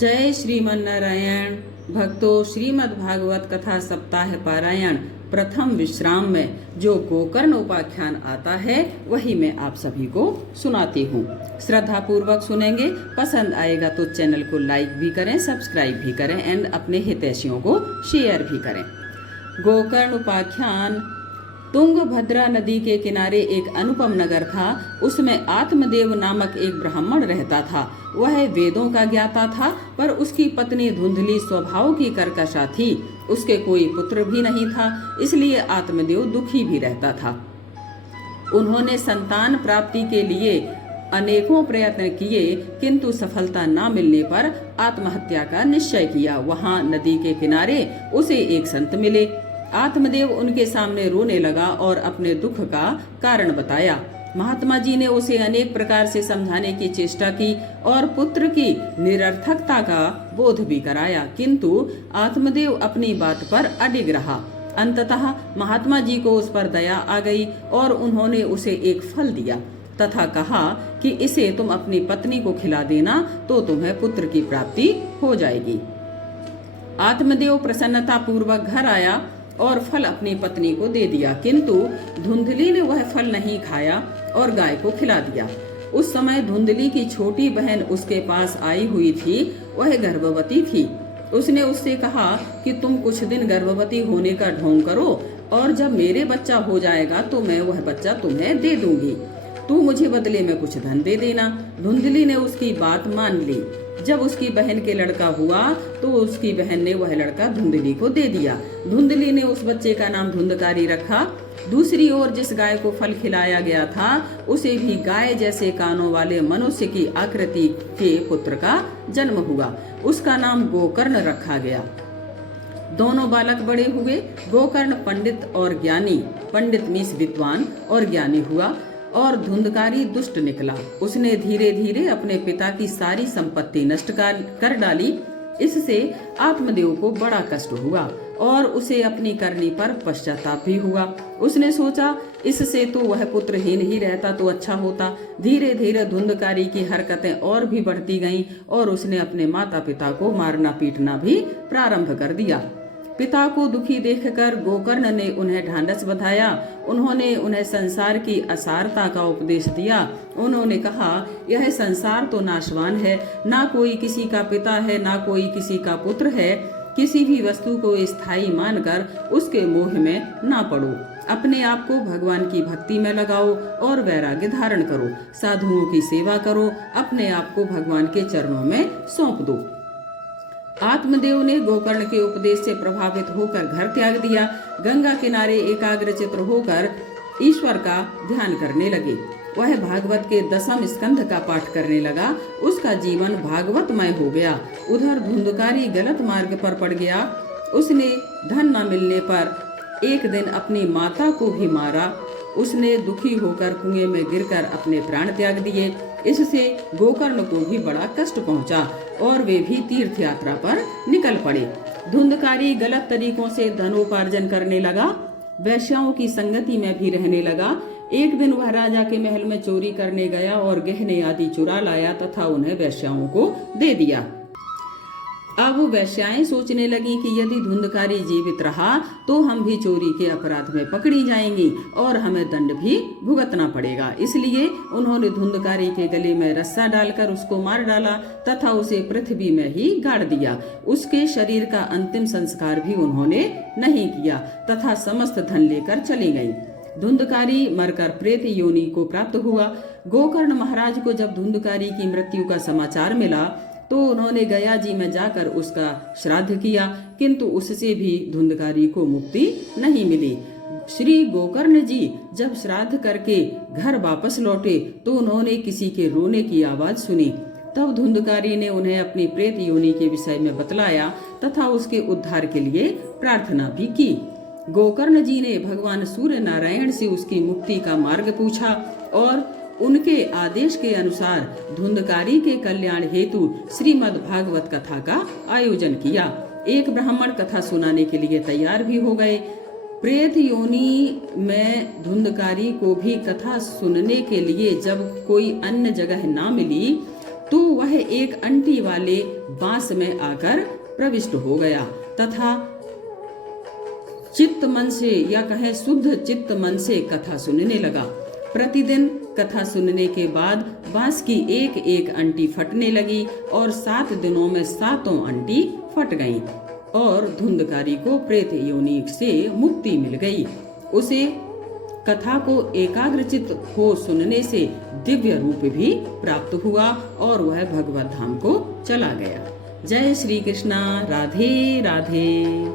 जय श्रीमन नारायण। भक्तों, श्रीमद् भागवत कथा सप्ताह पारायण प्रथम विश्राम में जो गोकर्ण उपाख्यान आता है वही मैं आप सभी को सुनाती हूँ। श्रद्धा पूर्वक सुनेंगे। पसंद आएगा तो चैनल को लाइक भी करें, सब्सक्राइब भी करें एंड अपने हितैषियों को शेयर भी करें। गोकर्ण उपाख्यान। तुंगभद्रा नदी के किनारे एक अनुपम नगर था। उसमें आत्मदेव नामक एक ब्राह्मण रहता था। वह वेदों का ज्ञाता था, पर उसकी पत्नी धुंधली स्वभाव की कर्कशा थी। उसके कोई पुत्र भी नहीं था, इसलिए आत्मदेव दुखी भी रहता था। उन्होंने संतान प्राप्ति के लिए अनेकों प्रयत्न किए, किंतु सफलता न मिलने पर आत्महत्या का निश्चय किया। वहां नदी के किनारे उसे एक संत मिले। आत्मदेव उनके सामने रोने लगा और अपने दुख का कारण बताया। महात्मा जी ने उसे अनेक प्रकार से समझाने की चेष्टा की और पुत्र की निरर्थकता का बोध भी कराया, किंतु आत्मदेव अपनी बात पर अडिग रहा। अंततः महात्मा जी को उस पर दया आ गई और उन्होंने उसे एक फल दिया तथा कहा कि इसे तुम अपनी पत्नी को खिला देना तो तुम्हें पुत्र की प्राप्ति हो जाएगी। आत्मदेव प्रसन्नता पूर्वक घर आया और फल अपनी पत्नी को दे दिया, किंतु धुंधली ने वह फल नहीं खाया और गाय को खिला दिया। उस समय धुंधली की छोटी बहन उसके पास आई हुई थी। वह गर्भवती थी। उसने उससे कहा कि तुम कुछ दिन गर्भवती होने का ढोंग करो और जब मेरे बच्चा हो जाएगा तो मैं वह बच्चा तुम्हें दे दूंगी। तू मुझे बदले में कुछ धन दे देना। धुंधली ने उसकी बात मान ली। जब उसकी बहन के लड़का हुआ तो उसकी बहन ने वह लड़का धुंधली को दे दिया। धुंधली ने उस बच्चे का नाम धुंधकारी रखा। दूसरी ओर जिस गाय को फल खिलाया गया था उसे भी गाय जैसे कानों वाले मनुष्य की आकृति के पुत्र का जन्म हुआ। उसका नाम गोकर्ण रखा गया। दोनों बालक बड़े हुए। गोकर्ण पंडित और ज्ञानी, पंडित मीन्स विद्वान और ज्ञानी हुआ और धुंधकारी दुष्ट निकला। उसने धीरे धीरे अपने पिता की सारी संपत्ति नष्ट कर डाली। इससे आत्मदेव को बड़ा कष्ट हुआ और उसे अपनी करनी पर पश्चाताप भी हुआ। उसने सोचा इससे तो वह पुत्रहीन ही रहता तो अच्छा होता। धीरे धीरे धुंधकारी की हरकतें और भी बढ़ती गईं और उसने अपने माता पिता को मारना पीटना भी प्रारंभ कर दिया। पिता को दुखी देखकर गोकर्ण ने उन्हें ढांढस बंधाया। उन्होंने उन्हें संसार की असारता का उपदेश दिया। उन्होंने कहा, यह संसार तो नाशवान है, ना कोई किसी का पिता है, ना कोई किसी का पुत्र है। किसी भी वस्तु को स्थायी मानकर उसके मोह में ना पड़ो। अपने आप को भगवान की भक्ति में लगाओ और वैराग्य धारण करो। साधुओं की सेवा करो। अपने आप को भगवान के चरणों में सौंप दो। आत्मदेव ने गोकर्ण के उपदेश से प्रभावित होकर घर त्याग दिया। गंगा किनारे एकाग्रचित्त होकर ईश्वर का ध्यान करने लगे। वह भागवत के 10वें स्कंध का पाठ करने लगा। उसका जीवन भागवतमय हो गया। उधर धुंधकारी गलत मार्ग पर पड़ गया। उसने धन न मिलने पर एक दिन अपनी माता को भी मारा। उसने दुखी होकर कुएं में गिरकर अपने प्राण त्याग दिए। इससे गोकर्ण को भी बड़ा कष्ट पहुंचा और वे भी तीर्थ यात्रा पर निकल पड़े। धुंधकारी गलत तरीकों से धनोपार्जन करने लगा। वैश्याओं की संगति में भी रहने लगा। एक दिन वह राजा के महल में चोरी करने गया और गहने आदि चुरा लाया तथा उन्हें वैश्याओं को दे दिया। अब वैश्याएं सोचने लगी कि यदि धुंधकारी जीवित रहा तो हम भी चोरी के अपराध में पकड़ी जाएंगी और हमें दंड भी भुगतना पड़ेगा। इसलिए उन्होंने धुंधकारी के गले में रस्सा डालकर उसको मार डाला तथा उसे पृथ्वी में ही गाड़ दिया। उसके शरीर का अंतिम संस्कार भी उन्होंने नहीं किया तथा समस्त धन लेकर चली गई। धुंधकारी मरकर प्रेत योनि को प्राप्त हुआ। गोकर्ण महाराज को जब धुंधकारी की मृत्यु का समाचार मिला तो उन्होंने गया जी में जाकर उसका श्राद्ध किया, किंतु उससे भी धुंधकारी को मुक्ति नहीं मिली। श्री गोकर्ण जी जब श्राद्ध करके घर वापस लौटे तो उन्होंने किसी के रोने की आवाज सुनी। तब धुंधकारी ने उन्हें अपनी प्रेत योनि के विषय में बतलाया तथा उसके उद्धार के लिए प्रार्थना भी की। गोकर्ण जी ने भगवान सूर्य नारायण से उसकी मुक्ति का मार्ग पूछा और उनके आदेश के अनुसार धुंधकारी के कल्याण हेतु श्रीमद् भागवत कथा का आयोजन किया। एक ब्राह्मण कथा सुनाने के लिए तैयार भी हो गए। प्रेत योनि में धुंधकारी को भी कथा सुनने के लिए जब कोई अन्य जगह ना मिली तो वह एक अंटी वाले बांस में आकर प्रविष्ट हो गया तथा चित्त मन से या कहें शुद्ध चित्त मन से कथा सुनने लगा। प्रतिदिन कथा सुनने के बाद बांस की एक एक अंटी फटने लगी और 7 दिनों में 7 अंटी फट गईं और धुंधकारी को प्रेत योनि से मुक्ति मिल गई। उसे कथा को एकाग्रचित्त हो सुनने से दिव्य रूप भी प्राप्त हुआ और वह भगवत धाम को चला गया। जय श्री कृष्णा। राधे राधे।